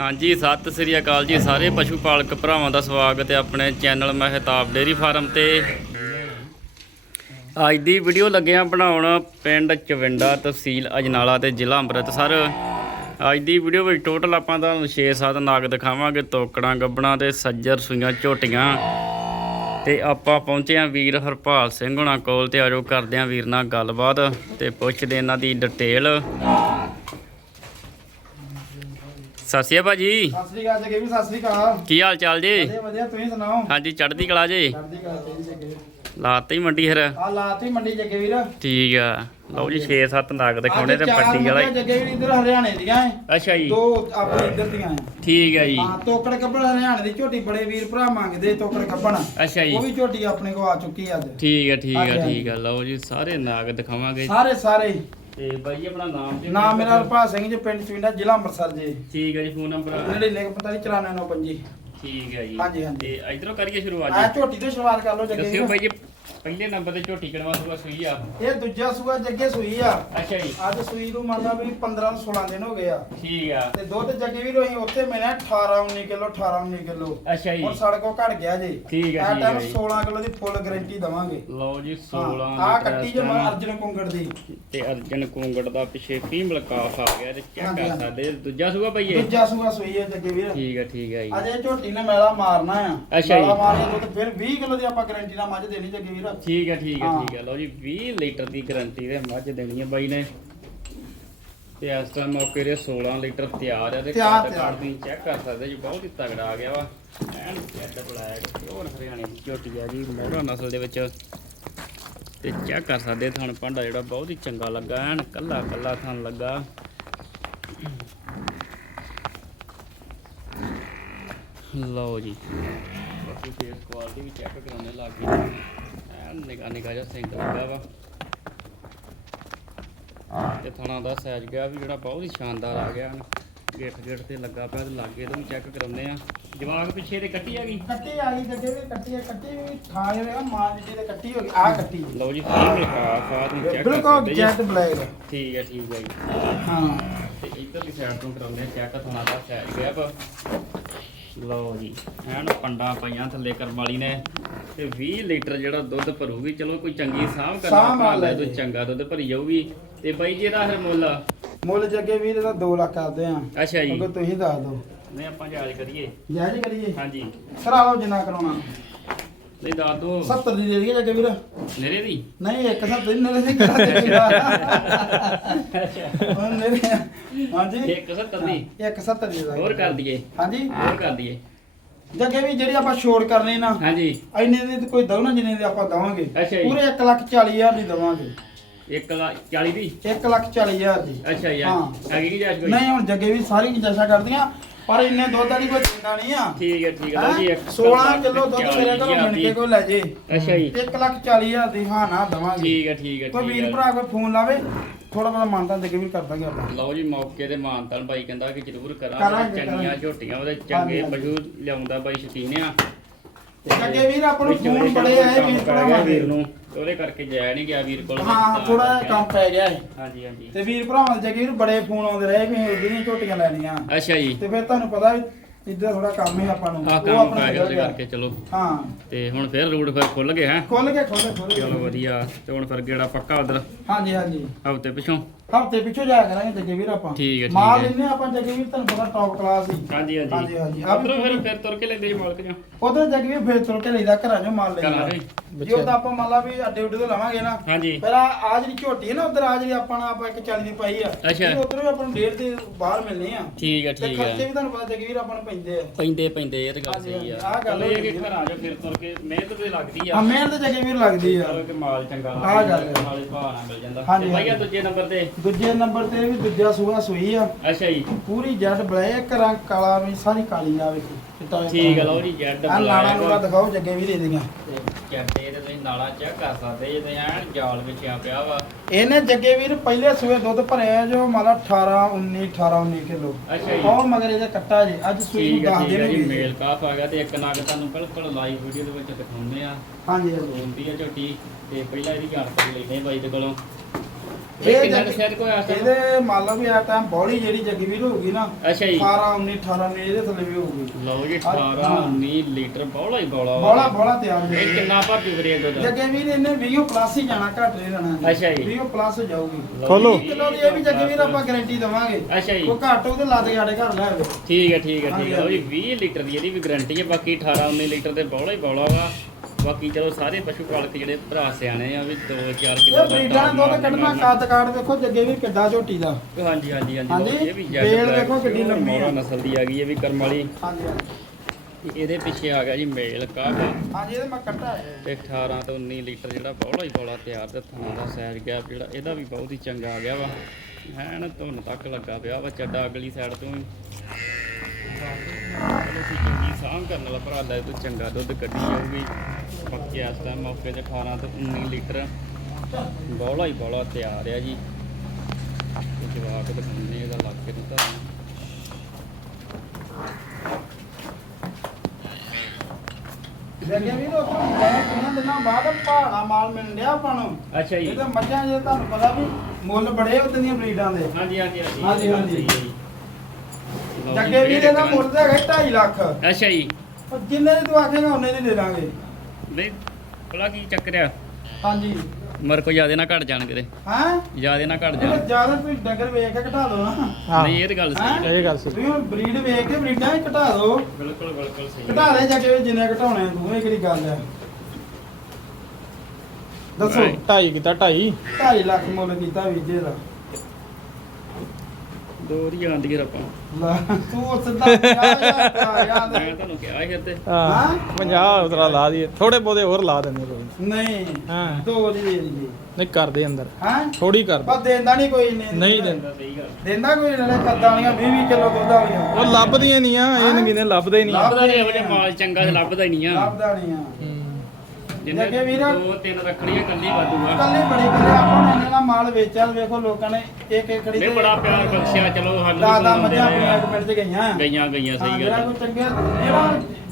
ਹਾਂਜੀ, ਸਤਿ ਸ੍ਰੀ ਅਕਾਲ ਜੀ ਸਾਰੇ ਪਸ਼ੂ ਪਾਲਕ ਭਰਾਵਾਂ ਦਾ ਸਵਾਗਤ ਹੈ ਆਪਣੇ ਚੈਨਲ ਮਹਿਤਾਬ ਡੇਰੀ ਫਾਰਮ ਤੇ। ਅੱਜ ਦੀ ਵੀਡੀਓ ਲੱਗਿਆ ਬਣਾਉਣ ਪਿੰਡ ਚਵਿੰਡਾ ਤਹਿਸੀਲ ਅਜਨਾਲਾ ਤੇ ਜ਼ਿਲ੍ਹਾ ਅੰਮ੍ਰਿਤਸਰ। ਅੱਜ ਦੀ ਵੀਡੀਓ ਵਿੱਚ ਟੋਟਲ ਆਪਾਂ ਤੁਹਾਨੂੰ 6-7 ਨਾਗ ਦਿਖਾਵਾਂਗੇ, ਤੋਕੜਾਂ, ਗੱਬਣਾ ਤੇ ਸੱਜਰ ਸੂਈਆਂ ਝੋਟੀਆਂ। ਤੇ ਆਪਾਂ ਪਹੁੰਚੇ ਹਾਂ ਵੀਰ ਹਰਪਾਲ ਸਿੰਘ ਹੁਣਾਂ ਕੋਲ ਤੇ ਆਜੋ ਕਰਦੇ ਹਾਂ ਵੀਰ ਨਾਲ ਗੱਲਬਾਤ ਤੇ ਪੁੱਛਦੇ ਇਹਨਾਂ ਦੀ ਡਿਟੇਲ ਸਤਿ ਸ਼੍ਰੀ ਅਕਾਲ ਭਾਜੀ। ਸਤਿ ਸ੍ਰੀ ਅਕਾਲ ਜਗੇ ਵੀ ਸਤਿ ਸ੍ਰੀ ਅਕਾਲ? ਕੀ ਹਾਲ ਚਾਲ ਜੀ? ਵਧੀਆ ਵਧੀਆ ਤੁਸੀਂ ਸੁਣਾਓ? ਹਾਂਜੀ ਚੜ੍ਹਦੀ ਕਲਾ ਜੀ। ਚੜ੍ਹਦੀ ਕਲਾ ਲਾਤੀ ਮੰਡੀ ਫਿਰ? ਆ ਲਾਤੀ ਮੰਡੀ ਜਗੇ ਵੀਰ। ਠੀਕ ਆ। ਲਓ ਜੀ 6-7 ਨਾਗ ਦਿਖਾਉਣੇ ਤੇ ਪੱਟੀ ਵਾਲਾ ਜਗੇ ਵੀਰ ਇੱਧਰ ਹਰਿਆਣੇ ਦੀਆਂ ਐ। ਅੱਛਾ ਜੀ। ਦੋ ਆਪਣੇ ਇੱਧਰ ਦੀਆਂ ਐ। ਠੀਕ ਹੈ ਜੀ। ਹਾਂ ਤੋਕੜ ਕੱਪੜ ਹਰਿਆਣੇ ਦੀ ਝੋਟੀ ਬੜੇ ਵੀਰ ਭਰਾ ਮੰਗਦੇ ਤੋਕੜ ਕੱਪਣ। ਅੱਛਾ ਜੀ। ਉਹ ਵੀ ਝੋਟੀ ਆਪਣੇ ਕੋ ਆ ਚੁੱਕੀ ਅੱਜ। ਠੀਕ ਹੈ ਠੀਕ ਹਾਂਜੀ। ਠੀਕ ਹੈ ਲਓ ਜੀ ਸਾਰੇ ਨਾਗ ਦਿਖਾਵਾਂਗੇ। ਸਾਰੇ ਸਾਰੇ। ਤੇ ਬਾਈ ਜੀ ਆਪਣਾ ਨਾਮ ਜੀ ਨਾਮ ਮੇਰਾ ਹਰਪਾਲ ਸਿੰਘ ਜੀ ਪਿੰਡ ਚਵਿੰਡਾ ਜ਼ਿਲ੍ਹਾ ਅੰਮ੍ਰਿਤਸਰ ਜੀ। ਠੀਕ ਹੈ ਜੀ ਫੋਨ ਨੰਬਰ 9945 ਠੀਕ ਹੈ ਜੀ। ਹਾਂਜੀ, ਹਾਂਜੀ। ਤੇ ਇਧਰੋਂ ਕਰੀਏ ਆ ਸ਼ੁਰੂਆਤ ਝੋਟੀ ਤੋਂ ਸ਼ੁਰੂਆਤ ਕਰ ਲਓ ਜਗੇ ਦੱਸਿਓ ਬਾਈ ਜੀ ਪਹਿਲੇ ਨੰਬਰ ਤੇ ਝੋਟੀ ਕਿਹੜਾ ਸੂਆ ਸੂਈ ਆ। ਇਹ ਦੂਜਾ ਸੂਆ ਜੱਗੇ ਸੂਈ ਆ। ਅੱਛਾ ਜੀ। ਅੱਜ ਸੂਈ ਨੂੰ ਮੰਨ ਲਾ ਵੀ 15 ਤੋਂ 16 ਦਿਨ ਹੋ ਗਏ ਆ। ਠੀਕ ਆ। ਤੇ ਦੁੱਧ ਜੱਗੇ ਵੀ ਰੋਈ ਉੱਥੇ ਮਿਲਿਆ 18 19 ਕਿਲੋ 18 19 ਕਿਲੋ। ਅੱਛਾ ਜੀ। ਹੁਣ ਸਾਡੇ ਕੋਲ ਘਟ ਗਿਆ ਜੀ। ਠੀਕ ਇਹ ਠੀਕ ਜੀ। 16 ਕਿਲੋ ਦੀ ਫੁੱਲ ਗਾਰੰਟੀ ਦਵਾਂਗੇ। ਲਓ ਜੀ 16 ਆ ਕੱਟੀ ਜੋ ਮੈਂ ਅਰਜਨ ਕੁੰਗੜ ਦੀ। ਤੇ ਅਰਜਨ ਕੁੰਗੜ ਦਾ ਪਿਛੇ ਫੀਮਲ ਕਾਫ ਆ ਗਿਆ ਤੇ ਚੈੱਕ ਕਰ। ਸਕਦੇ ਦੂਜਾ ਸੂਆ ਪਈਏ ਦੂਜਾ ਸੂਆ ਸੂਈ ਹੈ ਜੱਗੇ ਵੀਰ। ਠੀਕ ਹੈ ਠੀਕ ਹੈ ਜੀ। ਅਜੇ ਝੋਟੀ ਨੇ ਮੈਲਾ ਮਾਰਨਾ ਆ। ਅੱਛਾ ਜੀ। ਮੈਲਾ ਦੁੱਧ ਫਿਰ 20 ਕਿਲੋ ਦੀ ਆਪਾਂ ਗਾਰੰਟੀ ਨਾਲ ਮੱਝ ਦੇਣੀ ਜੱਗੇ ਵੀਰ। ਠੀਕ ਹੈ ਠੀਕ ਹੈ। ਠੀਕ ਹੈ ਲਓ ਜੀ 20 ਲੀਟਰ ਦੀ ਗਾਰੰਟੀ ਦੇ ਮੱਝ ਦੇਣੀ ਹੈ ਬਾਈ ਨੇ। ਤੇ ਇਸ ਟਾਈਮ ਮੌਕੇ ਦੇ 16 ਲੀਟਰ ਤਿਆਰ ਹੈ ਤੇ ਤਿਆਰ। ਕੱਦ ਦੀ ਚੈੱਕ ਕਰ ਸਕਦੇ ਜੀ ਬਹੁਤ ਹੀ ਤਗੜਾ ਆ ਗਿਆ ਵਾ। ਐਨ ਜੈਡ ਬਲੈਕ ਪਿਓਰ ਹਰਿਆਣੇ ਦੀ ਝੋਟੀ ਆ ਜੀ ਮੋਹਰਾ ਨਸਲ ਦੇ ਵਿੱਚ। ਤੇ ਚੈੱਕ ਕਰ ਸਕਦੇ ਥਣ ਭਾਂਡਾ ਜਿਹੜਾ ਬਹੁਤ ਹੀ ਚੰਗਾ ਲੱਗਾ ਐਨ ਕੱਲਾ ਕੱਲਾ ਥਣ ਲੱਗਾ। ਲਓ ਜੀ। ਬਾਕੀ ਫੇਸ ਕੁਆਲਿਟੀ ਵੀ ਚੈੱਕ ਕਰਾਉਣੇ ਲੱਗ ਗਈ। ਨਿਕਾ ਨਿਕਾ ਜਿਹਾ ਸਿੰਕ ਲੱਗਾ ਵਾ। ਤੇ ਥਣਾ ਦਾ ਸਾਈਜ਼ ਗਿਆ ਵੀ ਜਿਹੜਾ ਬਹੁਤ ਹੀ ਸ਼ਾਨਦਾਰ ਆ ਗਿਆ ਗੇਟ ਗੇਟ ਤੇ ਲੱਗਾ ਪਿਆ ਤੇ ਲਾਗੇ ਤੋਂ ਵੀ ਚੈੱਕ ਕਰਾਉਂਦੇ ਆ। ਜਵਾਕ ਪਿੱਛੇ ਤੇ ਕੱਟੀ ਆ ਗਈ? ਕੱਟੀ ਆ ਗਈ ਜੱਗੇ ਵੀਰ ਕੱਟੀ ਆ ਕੱਟੀ ਵੀ ਥਾਂ ਜਿਹੜਾ ਮਾਂ ਜੀ ਦੇ ਕੱਟੀ ਹੋ ਗਈ ਆ ਕੱਟੀ ਲਓ ਜੀ ਫੀਮੇਲ ਕਾਫ ਆ ਤੁਸੀਂ ਚੈੱਕ ਬਿਲਕੁਲ ਜੈਟ ਬਲੈਕ ਠੀਕ ਹੈ ਠੀਕ ਹੈ ਜੀ। ਹਾਂ। ਤੇ ਇੱਧਰਲੀ ਸਾਈਡ ਤੋਂ ਕਰਾਉਂਦੇ ਆ ਚੈੱਕ ਥਣਾ ਦਾ ਸਾਈਜ਼ ਗਿਆ ਵਾ। ਲਓ ਜੀ ਐਨ ਪੰਡਾ ਪਈਆਂ ਥੱਲੇ ਕਰਮ ਵਾਲੀ ਨੇ। ਤੇ 20 ਲੀਟਰ ਜਿਹੜਾ ਦੁੱਧ ਭਰੂਗੀ ਚਲੋ ਕੋਈ ਚੰਗੀ ਸਾਂਭ ਕਰਨਾ ਸਾਂਭ ਭਰਾ ਲੈ ਲੈ ਤੋ ਜੇ। ਚੰਗਾ ਦੁੱਧ ਭਰੀ ਜਾਊਗੀ। ਤੇ ਬਾਈ ਜੀ ਇਹਦਾ ਫਿਰ ਮੁੱਲ? ਮੁੱਲ ਜੱਗੇ ਵੀਰ ਇਹਦਾ 2 ਲੱਖ ਕਰਦੇ ਆ। ਅੱਛਾ ਜੀ। ਅਗਰ ਤੁਸੀਂ ਦੱਸ ਦਿਓ। ਨਹੀਂ ਆਪਾਂ ਜਾਇਜ਼ ਕਰੀਏ। ਜਾਇਜ਼ ਕਰੀਏ? ਹਾਂਜੀ। ਕਰਾ ਲਓ ਜਿੰਨਾ ਕਰਾਉਣਾ। ਨਹੀਂ ਦੱਸ ਦੋ 70 ਦੀ ਦੇ ਦਈਏ ਜੱਗੇ ਵੀਰ। ਨੇਰੇ ਦੀ? ਨਹੀਂ ਇੱਕ ਸੱਤ ਦਿਨ ਨੇੜੇ ਦੀ ਕਰਾ ਅੱਛਾ। ਹੁਣ ਨੇੜੇ ਹਾਂਜੀ। ਇੱਕ 70 ਦੀ। ਇੱਕ 70 ਦੀ ਦਾਂਗੇ। ਹੋਰ ਕਰ ਦਈਏ। ਹਾਂਜੀ। ਹੋਰ ਕਰ ਦਈਏ। ਜੱਗੇ ਵੀ ਜਿਹੜੀ ਆਪਾਂ ਛੋੜ ਕਰਨੀ ਨਾ ਹਾਂਜੀ। ਇੰਨੇ ਦੀ ਕੋਈ ਦਊ ਨਾ ਜਿੰਨੇ ਦੀ ਆਪਾਂ ਦਵਾਂਗੇ। ਅੱਛਾ ਜੀ। ਪੂਰੇ 1 ਲੱਖ 40 ਹਜ਼ਾਰ ਦੀ ਦਵਾਂਗੇ। 1 40 ਦੀ? 1 ਲੱਖ 40 ਹਜ਼ਾਰ ਦੀ। ਅੱਛਾ ਯਾਰ ਹਾਂ। ਹੈਗੀ ਕੀ ਜਾਇਜ਼ ਕੋਈ? ਨਹੀਂ ਹੁਣ ਜੱਗੇ ਵੀ ਸਾਰੀ ਗੁੰਜਾਇਸ਼ਾਂ ਕਰਦੀਆਂ ਪਰ ਇੰਨੇ ਦੁੱਧ ਵਾਲੀ ਕੋਈ ਦਿੰਦਾ ਨਹੀਂ ਆ। ਠੀਕ ਹੈ ਠੀਕ ਹੈ। ਲਓ ਜੀ ਹੈਂ? ਇੱਕ 16 ਕਿਲੋ ਦੁੱਧ ਮੇਰੇ ਕੋਲ ਮਿਣ ਕੇ ਕੋਈ ਲੈ ਜੇ। ਅੱਛਾ ਜੀ। 1 ਲੱਖ 40 ਹਜ਼ਾਰ ਦੀ ਹਾਂ ਨਾ ਦਵਾਂਗੇ। ਠੀਕ ਹੈ ਠੀਕ ਹੈ ਕੋਈ ਠੀਕ ਵੀਰ ਹੈ। ਭਰਾ ਕੋਈ ਫੋਨ ਲਾਵੇ। ਥੋੜਾ ਬਹੁਤਾ ਮਾਨਤਾ ਦੇ ਕੇ ਵੀ ਕਰ ਦਾਂਗੇ ਆਪਾਂ। ਲਓ ਜੀ ਮੌਕੇ ਤੇ ਮਾਨਤਨ ਬਾਈ ਕਹਿੰਦਾ ਕਿ ਜ਼ਰੂਰ ਕਰਾਂਗੇ। ਕਰਾਂਗੇ, ਚੰਗੀਆਂ ਕਰਾਂਗੇ। ਝੋਟੀਆਂ ਉਹਦੇ ਚੰਗੇ ਹਾਂਜੀ। ਪਸ਼ੂ ਲਿਆਉਂਦਾ ਬਾਈ ਸ਼ਕੀਨ ਆ। ਅੱਗੇ ਵੀਰ ਆਪਾਂ ਨੂੰ ਵਿੱਚ ਫੋਨ ਬੜੇ ਆਏ ਕੰਮ ਵੀਰ ਪੈ ਗਿਆ ਵੀਰ ਦੇ ਨੂੰ। ਤੇ ਉਹਦੇ ਕਰਕੇ ਜਾਇਆ ਨਹੀਂ ਗਿਆ ਵੀਰ ਕੋਲ। ਹਾਂ ਥੋੜਾ ਜਿਹਾ। ਕੰਮ ਪੈ ਗਿਆ ਹੈ ਹਾਂਜੀ ਹਾਂਜੀ। ਤੇ ਵੀਰ ਭਰਾਵਾਂ ਦੇ ਜੱਗੇ ਵੀਰ ਬੜੇ ਫੋਨ ਆਉਂਦੇ ਰਹੇ ਵੀ ਅਸੀਂ ਉਹਦੀਆਂ ਝੋਟੀਆਂ ਲੈਣੀਆਂ। ਅੱਛਾ ਜੀ। ਤੇ ਫਿਰ ਤੁਹਾਨੂੰ ਪਤਾ ਵੀ ਇੱਧਰ ਥੋੜਾ ਕੰਮ ਹੈ ਆਪਾਂ ਨੂੰ। ਆ ਉਹ ਕੰਮ ਪੈ ਗਿਆ ਉਹਦੇ ਕਰਕੇ ਚਲੋ। ਹਾਂ। ਤੇ ਹੁਣ ਫਿਰ ਰੂਟ ਫਿਰ ਖੁੱਲ ਗਏ ਹੈ? ਖੁੱਲ ਕੇ ਖੁੱਲ ਖੁੱਲ ਚਲੋ ਵਧੀਆ ਤੇ ਹੁਣ ਫਿਰ ਗੇੜਾ ਪੱਕਾ ਉਧਰ। ਹਾਂਜੀ ਹਾਂਜੀ। ਹਫ਼ਤੇ ਪਿਛੋਂ। ਹਫ਼ਤੇ ਪਿੱਛੋਂ ਜਾਇਆ ਕਰਾਂਗੇ ਜੱਗੇ ਵੀਰ ਆਪਾਂ। ਠੀਕ ਹੈ, ਠੀਕ ਮਾਲ ਹੈ। ਲੈਨੇ ਆਪਾਂ ਜੱਗੇ ਵੀਰ ਤੁਹਾਨੂੰ ਪਤਾ ਟੌਪ ਕਲਾਸ ਹੀ। ਹਾਂਜੀ ਹਾਂਜੀ, ਹਾਂਜੀ ਹਾਂਜੀ। ਆਹ ਵੀ ਉਧਰੋਂ ਫਿਰ ਫਿਰ ਤੁਰ ਕੇ ਲੈਂਦੇ ਜੀ ਮਾਲਕ ਜਾਂ ਉਧਰ ਜੱਗੇ ਵੀਰ ਫਿਰ ਤੁਰ ਕੇ ਲਈਦਾ ਘਰਾਂ ਚੋਂ ਮਾਲ ਘਰਾਂ ਲੈਂਦਾ ਚੋਂ। ਜੇ ਉਹਦਾ ਆਪਾਂ ਮੰਨ ਲਾ ਵੀ ਅੱਡੇ ਉੱਡੇ ਤੋਂ ਲਵਾਂਗੇ ਨਾ ਹਾਂਜੀ। ਫਿਰ ਆ ਆ ਜਿਹੜੀ ਝੋਟੀ ਹੈ ਨਾ ਉਧਰ ਆ ਜਿਹੜੀ ਆਪਾਂ ਨੂੰ ਆਪਾਂ ਇੱਕ 40 ਦੀ ਪਾਈ ਆ ਅੱਛਾ। ਉਧਰ ਵੀ ਆਪਾਂ ਨੂੰ ਡੇਢ ਦੇ ਬਾਹਰ ਮਿਲਨੇ ਆ। ਠੀਕ ਹੈ ਤੇ ਠੀਕ ਖਰਚੇ ਹੈ ਵੀ ਤੁਹਾਨੂੰ ਪਤਾ ਜੱਗੇ ਵੀਰ ਆਪਾਂ ਨੂੰ ਪੈਂਦੇ ਆ। ਪੈਂਦੇ ਪੈਂਦੇ ਇਹ ਤਾਂ ਗੱਲ ਸਹੀ ਆ। ਆਹ ਗੱਲ ਚਲੋ ਇਹ ਕਿ ਆ। ਘਰਾਂ ਚੋਂ ਫਿਰ ਤੁਰ ਕੇ ਮਿਹਨਤ ਤੇ ਲੱਗਦੀ ਆ। ਆ ਮਿਹਨਤ ਜੱਗੇ ਵੀਰ ਲੱਗਦੀ ਆ। ਚਲੋ ਕਿ ਮਾਲ ਚੰਗਾ ਆਹ ਗੱਲ ਹੈ। ਨਾਲੇ ਭਾਅ ਨਾਲ ਮਿਲ ਜਾਂਦਾ। ਹਾਂਜੀ, ਤੇ ਹਾਂਜੀ। ਦੂਜੇ ਨੰਬਰ ਤੇ। ਦੂਜੇ ਨੰਬਰ ਤੇ ਵੀ ਦੂਜਾ ਸੂਆ ਸੂਈ ਆ। ਅੱਛਾ ਜੀ। ਪੂਰੀ ਜੱਟ ਬਲੈਕ ਰੰਗ ਕਾਲਾ ਵੀ ਸਾਰੀ ਕਾਲੀ ਆ ਵੇਖੋ ਚਿੱਟਾ ਠੀਕ ਕਾਲਾ। ਲਓ ਜੀ ਜੈਡ ਆ ਨੂੜਾ ਬਲੈਕ ਦਿਖਾਓ ਜੱਗੇ ਵੀਰ ਇਹਦੀਆਂ ਚੰਡੇ ਤੇ ਤੁਸੀਂ ਨਾਲਾ ਚੈੱਕ ਕਰ ਸਕਦੇ ਜੇ ਤੇ ਐਨ ਜਾਲ ਵਿੱਚ ਆ ਪਿਆ ਵਾ। ਇਹਨੇ ਜੱਗੇ ਵੀਰ ਪਹਿਲੇ ਸੂਏ ਦੁੱਧ ਭਰਿਆ ਜੋ ਮਾਲਾ 18 19 18 19 ਕਿਲੋ। ਅੱਛਾ ਜੀ। ਉਹ ਮਗਰ ਇਹਦਾ ਕੱਟਾ ਜੀ ਅੱਜ ਸੂਈ ਨੂੰ ਦੱਸ ਜੀ ਦੇਣਗੇ। ਮੇਲ ਕਾਫ ਆ ਗਿਆ ਤੇ ਇੱਕ ਨਗ ਤੁਹਾਨੂੰ ਬਿਲਕੁਲ ਲਾਈਵ ਵੀਡੀਓ ਦੇ ਵਿੱਚ ਦਿਖਾਉਂਦੇ ਆ। ਹਾਂਜੀ ਹਾਂਜੀ। ਹੁੰਦੀ ਆ ਝੋਟੀ ਤੇ ਪਹਿਲਾਂ ਇਹਦੀ ਜਾਣਕਾਰੀ ਲੈਂਦੇ ਆ ਬਾਈ ਦੇ ਕੋਲੋਂ। ਇਹ ਇਹ ਕਿੰਨਾ ਜੱਗੀ- ਦੱਸਿਆ ਕੋਈ ਆਸਾ ਇਹਦੇ ਮੰਨ ਲਓ ਵੀ ਆ ਟਾਈਮ ਬੋਲੀ ਜਿਹੜੀ ਜੱਗੀ ਵੀਰ ਹੋਊਗੀ ਨਾ ਅੱਛਾ ਜੀ। 18 19 18 ਨੇ ਇਹਦੇ ਥੱਲੇ ਵੀ ਹੋਊਗੀ। ਲਓ ਜੀ ਹਾਂ। 18 19 ਲੀਟਰ ਬੌਲਾ ਹੀ ਬੌਲਾ ਵਾ। ਬੋਲਾ ਬੋਲਾ ਤਿਆਰ ਇਹ ਕਿੰਨਾ ਭਰਤੀ ਵੀਰੇ ਦੁੱਧ ਜੱਗੇ ਵੀਰ ਇਹਨੇ 20 ਪਲੱਸ ਹੀ ਜਾਣਾ ਘੱਟ ਨਹੀਂ ਰਹਿਣਾ ਅੱਛਾ ਜੀ। 20 ਪਲੱਸ ਜਾਊਗੀ। ਲਓ ਖੋਲੋ। ਜੀ, ਕਿਲੋ ਦੀ ਇਹ ਵੀ ਜੱਗੇ ਵੀਰ ਆਪਾਂ ਗਾਰੰਟੀ ਦਵਾਂਗੇ। ਅੱਛਾ ਜੀ। ਉਹ ਘੱਟ ਉਹਦੇ ਲੱਦ ਕੇ ਸਾਡੇ ਘਰ ਲੈ ਆਵੇ। ਠੀਕ ਹੈ ਠੀਕ ਹੈ ਠੀਕ ਹੈ। ਲਓ ਜੀ 20 ਲੀਟਰ ਦੀ ਇਹਦੀ ਵੀ ਗਾਰੰਟੀ ਹੈ। ਬਾਕੀ 18 19 ਲੀਟਰ ਦੇ ਬੌਲਾ ਹੀ ਬੌਲਾ ਵਾ ਬਾਕੀ ਚਲੋ ਸਾਰੇ ਪਸ਼ੂ ਪਾਲਕ ਜਿਹੜੇ ਭਰਾ ਸਿਆਣੇ ਆ ਵੀ 2-4 ਕਿਲੋ ਇਹ ਬਰੀਡਾਂ ਨੇ ਦੁੱਧ ਕੱਢਣਾ ਕੱਦ ਕਾੜ ਵੇਖੋ ਜੱਗੇ ਵੀਰ ਕਿੱਡਾ ਝੋਟੀ ਦਾ। ਹਾਂਜੀ ਹਾਂਜੀ ਹਾਂਜੀ ਇਹ ਵੀ ਜੈਡ ਬੇਲ ਦੇਖੋ ਕਿੱਡੀ ਲੰਮੀ ਆ। ਮੋਹਰਾ ਨਸਲ ਦੀ ਆ ਗਈ ਇਹ ਵੀ ਕਰਮ ਵਾਲੀ। ਹਾਂਜੀ। ਤੇ ਇਹਦੇ ਪਿੱਛੇ ਆ ਗਿਆ ਜੀ ਮੇਲ ਕਾਹ ਹਾਂਜੀ ਇਹਦੇ ਮੈਂ ਕੱਟਾ ਹੈ। ਤੇ 18 ਤੋਂ 19 ਲੀਟਰ ਜਿਹੜਾ ਬੌਲਾ ਹੀ ਬੌਲਾ ਤਿਆਰ ਤੇ ਥਾਂ ਦਾ ਸਾਈਜ਼ ਗੈਪ ਜਿਹੜਾ ਇਹਦਾ ਵੀ ਬਹੁਤ ਹੀ ਚੰਗਾ ਆ ਗਿਆ ਵਾ। ਐਨ ਧੁੰਨ ਤੱਕ ਲੱਗਾ ਪਿਆ ਵਾ ਚੱਡਾ ਅਗਲੀ ਸਾਈਡ ਤੋਂ ਵੀ। ਚਲੋ ਚੰਗੀ ਸਾਂਭ ਕਰਨ ਵਾਲਾ ਭਰਾ ਲੈ ਤੂੰ ਚੰਗਾ ਦੁੱਧ ਕੱਢੀ ਜਾਊਗੀ। ਬਾਕੀ ਇਸ ਟਾਈਮ ਮੌਕੇ ਤੇ 18 ਤੋਂ 19 ਲੀਟਰ ਬੌਲਾ ਹੀ ਬੌਲਾ ਤਿਆਰ ਆ ਜੀ। ਜਵਾਕ ਦਿਖਾਉਂਦੇ ਇਹਦਾ ਲੱਗ ਕੇ ਨੂੰ ਤਾਂ ਜੱਗੇ ਵੀਰ ਉੱਥੋਂ ਗਏ ਕਿੰਨਾ ਦਿਨਾਂ ਬਾਅਦ ਪਹਾੜਾ ਮਾਲ ਮਿਲਣ ਡਿਆ ਆਪਾਂ ਨੂੰ। ਅੱਛਾ ਇਹ ਤਾਂ ਮੱਝਾਂ ਜੇ ਤੁਹਾਨੂੰ ਪਤਾ ਵੀ ਮੁੱਲ ਬੜੇ ਉਦੋਂ ਦੀਆਂ ਬਰੀਡਾਂ ਦੇ। ਹਾਂਜੀ ਹਾਂਜੀ ਹਾਂਜੀ। ਹਾਂਜੀ, ਹਾਂਜੀ। ਸਹੀ ਜੱਗੇ ਵੀਰ ਇਹਦਾ ਮੁੱਲ ਤਾਂ ਹੈਗਾ 2.5 ਲੱਖ। ਅੱਛਾ ਜੀ। ਪਰ ਜਿੰਨੇ ਦੀ ਤੂੰ ਆਖੇਗਾ ਉਹਨੇ ਦੀ ਦੇ ਦਾਂਗੇ। ਨਹੀਂ ਭਲਾ ਕੀ ਚੱਕਰਿਆ ਹਾਂਜੀ। ਮਰ ਕੋ ਜਿਆਦੇ ਨਾ ਘਟ ਜਾਣ ਕਿਤੇ ਹਾਂ? ਜਿਆਦੇ ਨਾ ਘਟ ਜਾਣ। ਜ਼ਿਆਦਾ ਤੁਸੀਂ ਡੰਗਰ ਵੇਚ ਕੇ ਘਟਾ ਦੋ ਨਾ। ਨਹੀਂ ਇਹ ਤਾਂ ਗੱਲ ਸਹੀ ਹੈ? ਇਹ ਗੱਲ ਸੀ ਤੁਸੀਂ ਬਰੀਡ ਵੇਚ ਕੇ ਬਰੀਡਾਂ ਹੀ ਘਟਾ ਦੋ। ਬਿਲਕੁਲ ਬਿਲਕੁਲ ਸਹੀ ਘਟਾ ਦੇ ਜੱਗੇ ਜਿੰਨੇ ਘਟਾਉਣੇ ਆ ਤੂੰ ਇਹ ਕਿਹੜੀ ਗੱਲ ਹੈ ਦੱਸੋ Right. ਢਾਈ ਕੀਤਾ ਢਾਈ? 2.5 ਲੱਖ ਮੁੱਲ ਕੀਤਾ ਵੀਜੇ ਦਾ ਦੋ ਹੀ ਆਂਦੀ ਆਪਾਂ ਲੈ, ਤੂੰ ਸਿੱਧਾ 50000 ਯਾਦ ਮੈਂ ਤੁਹਾਨੂੰ ਕਿਹਾ ਸੀ ਤੇ ਹਾਂ ਹਾਂ? 50 ਉਤਰਾ ਲਾ ਦਈਏ। ਥੋੜੇ ਬਹੁਤੇ ਹੋਰ ਲਾ ਦਿੰਦੇ ਕੋਈ। ਨਹੀਂ ਹਾਂ। ਦੋ ਦੀ ਦੇ ਦੀ ਨਹੀਂ ਕਰਦੇ ਅੰਦਰ। ਹਾਂ? ਥੋੜੀ ਕਰ ਪਰ ਦੇਂਦਾ ਨਹੀਂ ਕੋਈ ਨਹੀਂ ਨਹੀਂ ਦਿੰਦਾ। ਸਹੀ ਗੱਲ। ਦਿੰਦਾ ਕੋਈ ਨਾਲੇ ਕੱਦਾਂ ਵਾਲੀਆਂ 20 20 ਕਿਲੋ ਦੁੱਧ ਵਾਲੀਆਂ। ਉਹ ਲੱਭਦੀਆਂ ਨਹੀਂ ਆ ਇਹ ਨਗੀਨੇ ਲੱਭਦੇ ਹੀ ਨਹੀਂ ਆ। ਲੱਭਦਾ ਨਹੀਂ ਇਹੋ ਜਿਹਾ ਮਾਲ ਚੰਗਾ ਤੇ ਲੱਭਦਾ ਹੀ ਨਹੀਂ ਆ। ਲੱਭਦਾ ਨਹੀਂ ਆ। ਲੱਗੇ ਵੀਰ। ਦੋ ਤਿੰਨ ਰੱਖੜੀਆਂ ਕੱਲੀ ਵਾਧੂਗਾ ਕੱਲੇ ਬੜੀ ਕੱਲੇ ਆਪਾਂ ਨੇ ਇਹਨਾਂ ਦਾ ਮਾਲ ਵੇਚਿਆ ਵੇਖੋ ਲੋਕਾਂ ਨੇ ਇੱਕ ਇੱਕ ਖੜੀ ਨਹੀਂ ਬੜਾ ਪਿਆਰ ਬਖਸ਼ਿਆ ਚਲੋ ਸਾਨੂੰ ਦਾਦਾ ਵੀ ਮੱਝਾਂ ਬਣਾਉਂਦੇ ਆਪਣੀਆਂ ਰਹੇ ਇੱਕ ਮਿੰਟ ਚ ਗਈਆਂ। ਗਈਆਂ ਜਿਹੜਾ ਕੋਈ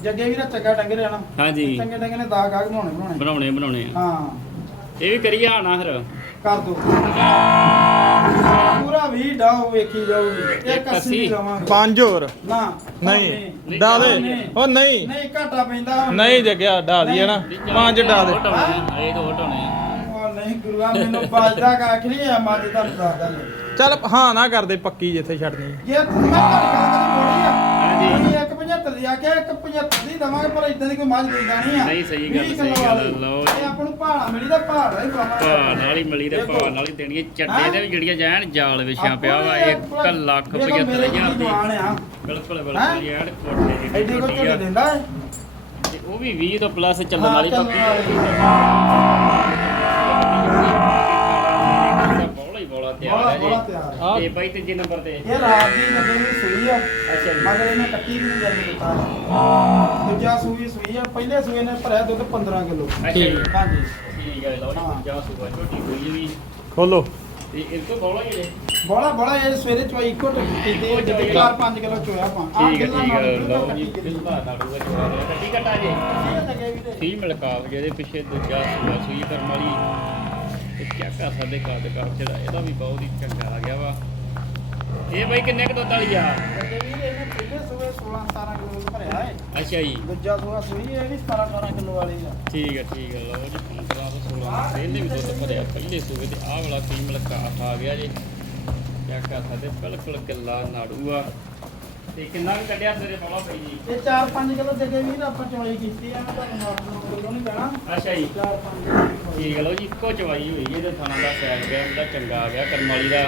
ਜੱਗੇ ਵੀਰ ਚੰਗਾ ਡੰਗੇ ਰਹਿਣਾ ਹਾਂਜੀ। ਚੰਗੇ ਡੰਗੇ ਨੇ ਦਾਗ ਆਗ ਬਣਾਉਣੇ ਬਣਾਉਣੇ ਬਣਾਉਣੇ ਬਣਾਉਣੇ ਹਾਂ। ਇਹ ਵੀ ਕਰੀਏ ਆਣਾ ਫਿਰ। ਕਰ ਦੋ। ਪੂਰਾ ਵੀ ਡਾਓ ਵੇਖੀ ਜਾਊਗੀ। ਇੱਕ ਅੱਸੀ। ਲਵਾਂਗੇ ਪੰਜ ਹੋਰ। ਨਾ ਨਹੀਂ ਨਹੀਂ, ਡਾ ਦੇ। ਉਹ ਨਹੀਂ। ਨਹੀਂ ਘਾਟਾ ਪੈਂਦਾ। ਨਹੀਂ ਜਗਿਆ ਡਾ ਦਈਏ ਨਾ। ਪੰਜ ਡਾ ਦੇ। ਆ, ਇਹ ਤਾਂ ਹਟਾਉਣੇ ਆ। ਉਹ ਨਹੀਂ ਗੁਰੂਆ ਮੈਨੂੰ ਬਾਜਦਾ ਕੱਖ ਨਹੀਂ ਆ ਮੱਝ ਦਾ ਦੱਸਦਾ ਚੱਲ ਹਾਂ ਨਾ ਕਰਦੇ ਪੱਕੀ ਜਿੱਥੇ ਛੱਡਣੀ। ਜੇ ਤੁਸੀਂ ਮੈਂ ਬੋਲੀ ਆ। ਹਾਂਜੀ। ਅਸੀਂ ਇੱਕ 75 ਦੀ ਆਖਿਆ ਇੱਕ 75 ਦੀ ਦਵਾਂਗੇ ਪਰ ਇਦਾਂ ਦੀ ਕੋਈ ਮੱਝ ਦੇ ਜਾਣੀ ਆ ਨਹੀਂ, ਸਹੀ ਗੱਲ, 20 ਸਹੀ ਕਿੱਲੋ ਗੱਲ, ਵਾਲੀ। ਲਓ ਜੀ। ਇਹ ਆਪਾਂ ਨੂੰ ਭਾੜਾ ਮਿਲੀ ਤਾਂ ਭਾੜਾ ਹੀ ਪਾਵਾਂਗੇ ਭਾਅ ਨਾਲ ਹੀ ਮਿਲੀ ਤੇ ਦੇਖੋ। ਭਾਅ ਨਾਲ ਹੀ ਦੇਣੀ ਹੈ। ਚੱਡੇ ਦੇ ਵੀ ਜਿਹੜੀਆਂ ਜੈਨ ਜਾਲ ਵਿਛਿਆ ਪਿਆ ਵਾ ਆਪਾਂ 1 ਲੱਖ ਵੇਖੋ ਮੇਰੇ 75000 ਦੀ ਜਵਾਨ ਆ ਬਿਲਕੁਲ ਹੈਂ? ਬਿਲਕੁਲ ਯਾਰ ਕੋਟੇ ਦੀ ਐਡੀ ਕੋਈ ਝੋਟੀ ਝੋਟੀ ਆ। ਦਿੰਦਾ ਹੈ ਤੇ ਉਹ ਵੀ 20 ਤੋਂ ਪਲੱਸ ਚੱਲਣ ਵਾਲੀ ਪੱਕੀ ਤਿਆਰ ਹੈ ਬੋਲਾ ਜੀ ਤਿਆਰ ਤੇ ਬਾਈ ਤੀਜੇ ਨੰਬਰ ਤੇ। ਇਹ ਰਾਤ ਦੀ ਲੱਗੇ ਵੀ ਸੂਈ ਆ ਅੱਛਾ ਜੀ। ਮਗਰ ਇਹਨੇ ਕੱਟੀ ਵੀ ਨਹੀਂ ਜਨਮ ਦਿੱਤਾ ਹੈ। ਦੂਜਾ ਸੂਈ ਸੂਈ ਆ ਪਹਿਲੇ ਸੂਏ ਨੇ ਭਰਿਆ ਦੁੱਧ 15 ਕਿਲੋ। ਅੱਛਾ ਜੀ। ਹਾਂਜੀ। ਠੀਕ ਹੈ ਲਓ ਜੀ। 50 ਸੂਆ ਝੋਟੀ ਹੋਈ। ਵੀ ਖੋਲੋ। ਤੇ ਇਹ ਤੋਂ ਬੋਲਾ ਹੀ ਹੈ ਬੋਲਾ ਬੋਲਾ ਇਹ ਸਵੇਰੇ ਚਵਾਈ ਇੱਕੋ ਟੱਕੀ ਤੇ ਇੱਕੋ ਚਵਾਈ। 4-5 ਕਿਲੋ ਚੋਇਆ ਆਹ ਠੀਕ ਹੈ ਠੀਕ ਹੈ ਨਾਲ ਲਓ ਜੀ। ਕਿੰਨਾ ਨਾੜੂਗਾ ਜਵਾਬ ਕੱਟੀ ਕਟਾ ਜੇ। ਠੀਕ ਸੀ ਮਿਲਕਾਵ ਜਿਹਦੇ ਪਿੱਛੇ ਦੂਜਾ ਸੂਈ ਕਰਮ ਵਾਲੀ। ਕਿਆ ਕਰ ਸਕਦੇ ਕਾਦ ਕਰ ਜਿਹੜਾ ਇਹਦਾ ਵੀ ਬਹੁਤ ਹੀ ਚੰਗਾ ਆ ਗਿਆ ਵਾ। ਇਹ ਬਾਈ ਕਿੰਨੇ ਕੁ ਦੁੱਧ ਵਾਲੀ ਆ? ਇਹਨੇ ਪਹਿਲੇ ਸੂਏ 16-17 ਕਿਲੋ ਦਾ ਭਰਿਆ ਹੈ ਅੱਛਾ ਜੀ। ਦੂਜਾ ਸੂਆ ਸੂਈ ਇਹ ਵੀ 17-18 ਕਿਲੋ ਵਾਲੀ ਆ। ਠੀਕ ਹੈ ਠੀਕ ਹੈ ਲਓ ਜੀ 15 ਤੋਂ 16 ਪਹਿਲੇ ਵੀ ਦੁੱਧ ਭਰਿਆ ਪਹਿਲੇ ਸੂਏ ਤੇ। ਆਹ ਵਾਲਾ ਫੀਮੇਲ ਕਾਫ ਆ ਗਿਆ ਜੀ। ਕਿਆ ਕਰ ਸਕਦੇ ਬਿਲਕੁਲ ਕਿੱਲਾ ਨਾੜੂ ਆ ਤੇ ਕਿੰਨਾ ਵੀ ਕੱਢਿਆ ਤੇਰੇ ਬੋਲਾ ਪਈ ਜੀ? ਇਹ 4-5 ਕਿਲੋ ਜੱਗੇ ਵੀਰ ਆਪਾਂ ਚਵਾਈ ਕੀਤੀ ਆ ਮੈਂ ਤੁਹਾਨੂੰ ਮਾਪਣ ਕਿਲੋ ਨਹੀਂ ਕਹਿਣਾ ਅੱਛਾ ਜੀ। 4-5 ਕਿਲੋ ਠੀਕ ਹੈ ਲਓ ਜੀ ਇੱਕੋ ਚਵਾਈ ਹੋਈ ਇਹਦੇ ਥਾਣਾ ਦਾ ਸੈਲ ਗਿਆ ਇਹਦਾ ਚੰਗਾ ਆ ਗਿਆ ਕਰਮ ਵਾਲੀ ਦਾ।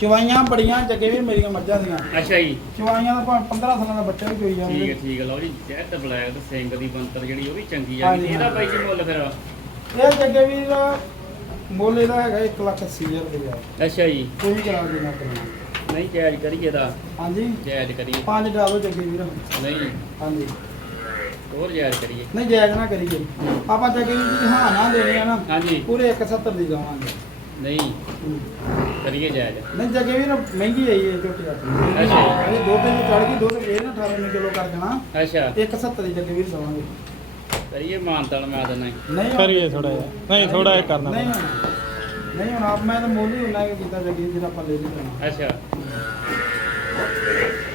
ਚਵਾਈਆਂ ਬੜੀਆਂ ਜੱਗੇ ਵੀਰ ਮੇਰੀਆਂ ਮੱਝਾਂ ਦੀਆਂ। ਅੱਛਾ ਜੀ। ਚਵਾਈਆਂ ਦਾ ਭਾਵੇਂ 15 ਸਾਲਾਂ ਦਾ ਬੱਚਾ ਵੀ ਚੋਈ ਠੀਕ ਹੈ ਜਾਂਦੇ ਠੀਕ ਹੈ ਲਓ ਜੀ ਜੈਡ ਬਲੈਕ ਤੇ ਸਿੰਘ ਦੀ ਬੰਤਰ ਜਿਹੜੀ ਉਹ ਵੀ ਚੰਗੀ ਆ। ਇਹਦਾ ਬਾਈ ਜੀ ਮੁੱਲ ਫਿਰ? ਇਹ ਜੱਗੇ ਵੀਰ ਮੁੱਲ ਇਹਦਾ ਹੈਗਾ 1 ਲੱਖ 80 ਹਜ਼ਾਰ ਰੁਪਇਆ। ਅੱਛਾ ਜੀ। ਕੋਈ ਕਰਾ ਦੇ ਨਾ ਕਰਨਾ। ਨਹੀਂ ਜਾਇਜ਼ ਕਰੀਏ ਇਹਦਾ ਹਾਂਜੀ। ਜਾਇਜ਼ ਕਰੀਏ। ਪੰਜ ਡਾਲੋ ਜੱਗੇ ਵੀਰ। ਨਹੀਂ। ਹਾਂਜੀ। ਹੋਰ ਜਾਇਜ਼ ਕਰੀਏ। ਨਹੀਂ ਜਾਇਜ਼ ਨਾ ਕਰੀਏ। ਆਪਾਂ ਜੱਗੇ ਜੀ ਹਾਂ ਨਾ ਦੇਣੀ ਆ ਨਾ। ਹਾਂਜੀ। ਪੂਰੇ 170 ਦੀ ਦਵਾਂਗੇ। ਨਹੀਂ। ਕਰੀਏ ਜਾਇਜ਼ ਨਹੀਂ ਜੱਗੇ ਵੀਰ ਮਹਿੰਗੀ ਆਈ ਹੈ ਝੋਟੀ ਆਪਣੀ। ਅੱਛਾ। ਇਹ ਦੁੱਧ ਦੀ ਚੜ ਗਈ ਦੁੱਧ ਫੇਰ ਨਾ 18 ਕਿਲੋ ਕਰ ਦੇਣਾ। ਅੱਛਾ। 170 ਦੀ ਜੱਗੇ ਵੀਰ ਦਵਾਂਗੇ। ਕਰੀਏ ਮਾਨਤਾਲ ਮੈਂ ਦਿੰਦਾ ਨਹੀਂ। ਕਰੀਏ ਥੋੜਾ ਜਿਹਾ। ਨਹੀਂ ਥੋੜਾ ਜਿਹਾ ਕਰਨਾ ਨਹੀਂ। ਨਹੀਂ ਹੁਣ ਆਪ ਮੈਂ ਤਾਂ ਮੁੱਲ ਹੀ ਉਹਨਾਂ ਕੇ ਕੀਤਾ ਜੱਗੀ ਜਿਹੜਾ ਆਪਾਂ ਲੈ ਲਈ ਅੱਛਾ।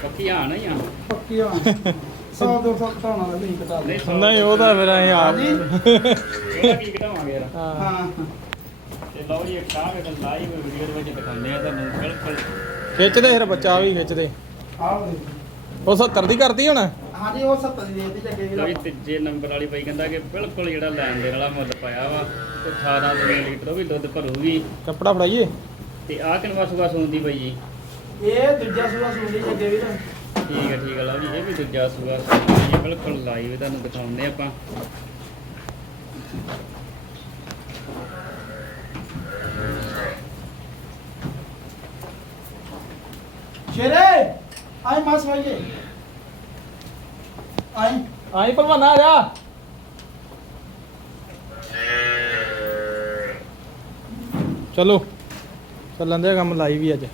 ਪੱਕੀ ਆ ਨਾ ਆ ਪੱਕੀ ਆ। 100 200 ਘਟਾਉਣਾ ਦਾ ਨਹੀਂ ਘਟਾ ਨਹੀਂ ਸੌ- ਨਹੀਂ ਉਹ ਤਾਂ ਫਿਰ ਅਸੀਂ ਆਪ ਹਾਂਜੀ। ਉਹਦਾ ਕੀ ਘਟਾਵਾਂਗੇ ਯਾਰ? ਹਾਂ। ਹਾਂ। ਤੇ ਲਓ ਜੀ ਇੱਕ ਆ ਵੇਖ ਲਾਈਵ ਵੀਡੀਓ ਦੇ ਵਿੱਚ ਦਿਖਾਉਂਦੇ ਆ ਤੁਹਾਨੂੰ ਬਿਲਕੁਲ। ਖਿੱਚਦੇ ਫਿਰ ਬੱਚਾ ਵੀ ਖਿੱਚਦੇ। ਆਹ ਦੇ ਉਹ 70 ਦੀ ਕਰਤੀ ਹੁਣ? ਹਾਂਜੀ ਉਹ 70 ਦੀ ਦੇਤੀ ਜੱਗੇ ਲਓ ਜੀ ਵੀਰ ਤੀਜੇ ਨੰਬਰ ਵਾਲੀ ਬਾਈ ਕਹਿੰਦਾ ਕਿ ਬਿਲਕੁਲ ਜਿਹੜਾ ਲੈਣ ਦੇਣ ਵਾਲਾ ਮੁੱਲ ਪਾਇਆ ਵਾ ਤੇ 18 ਰੁਪਏ ਲੀਟਰ ਉਹ ਵੀ ਦੁੱਧ ਭਰੂਗੀ। ਕੱਪੜਾ ਫੜਾਈਏ। ਤੇ ਆਹ ਕਿਨਵਾ ਸੁਗਾ ਸੁਣਦੀ ਬਾਈ ਜੀ? ਇਹ ਦੂਜਾ ਸੂਆ ਸੁਣਦੀ ਜੱਗੇ ਵੀਰ ਠੀਕ ਹੈ ਠੀਕ ਹੈ ਲਓ ਜੀ ਇਹ ਵੀ ਦੂਜਾ ਸੁਗਾ ਸੁਣਦੀ ਜੀ ਬਿਲਕੁਲ ਲਾਈਵ ਤੁਹਾਨੂੰ ਦਿਖਾਉਂਦੇ ਆਪਾਂ। ਸ਼ੇਰੇ ਆਈ ਮਾਸ ਭਾਈਏ ਆਈ ਆਈ ਭਲਵਾਨਾ ਆ ਜਾ। ਚਲੋ ਚੱਲਣ ਦੇ ਕੰਮ ਲਾਈ ਵੀ ਅੱਜ।